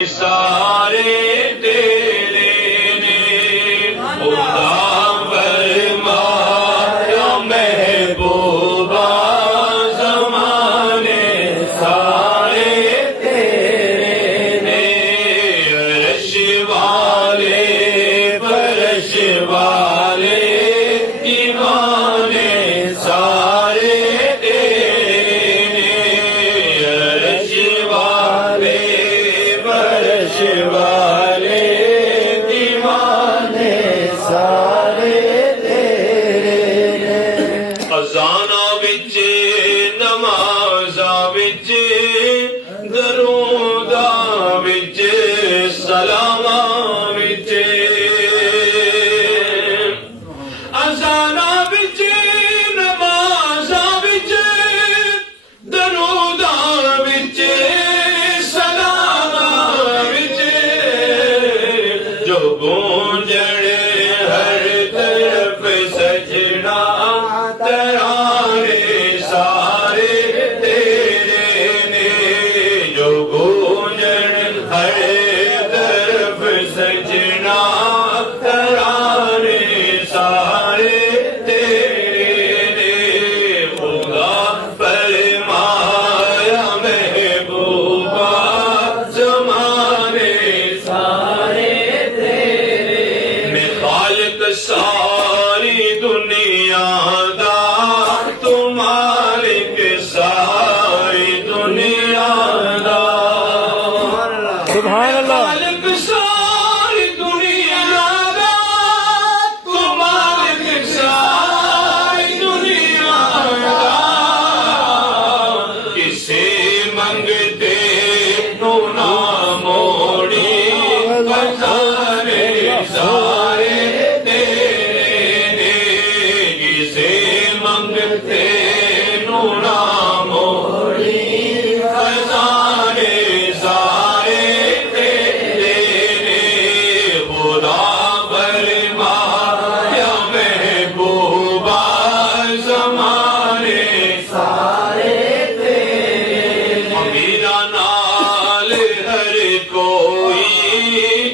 سارے تیرے نے خدا فرمایا محبوبہ زمانے سارے تیرے نے عرش والے فرش والے ایمان سارے تیرے نے عرش والے فرش والے دیوانے سارے تیرے نے اذاناں وچ نمازاں وچ دروداں وچ سلاماں وچ اذاناں وچ نمازاں وچ دروداں وچ جو گونجڑ ہر طرف سجنا ترانے سارے تیرے نے جو گونجڑ ہر طرف سجنا ترانے سارے تیرے نے خدا فرمایا محبوبہ زمانے سارے ساری دنیا دا تو مالک ساری دنیا دا سبحان اللہ مالک ساری دنیا دا تو مالک ساری دنیا دا کسے منگتے نو نہ موڑی خزانے سارے نو نہ موڑی خزانے سارے تیرے نے خدا فرمایا محبوبہ زمانے سارے تیرے میرا نال ہر کوئی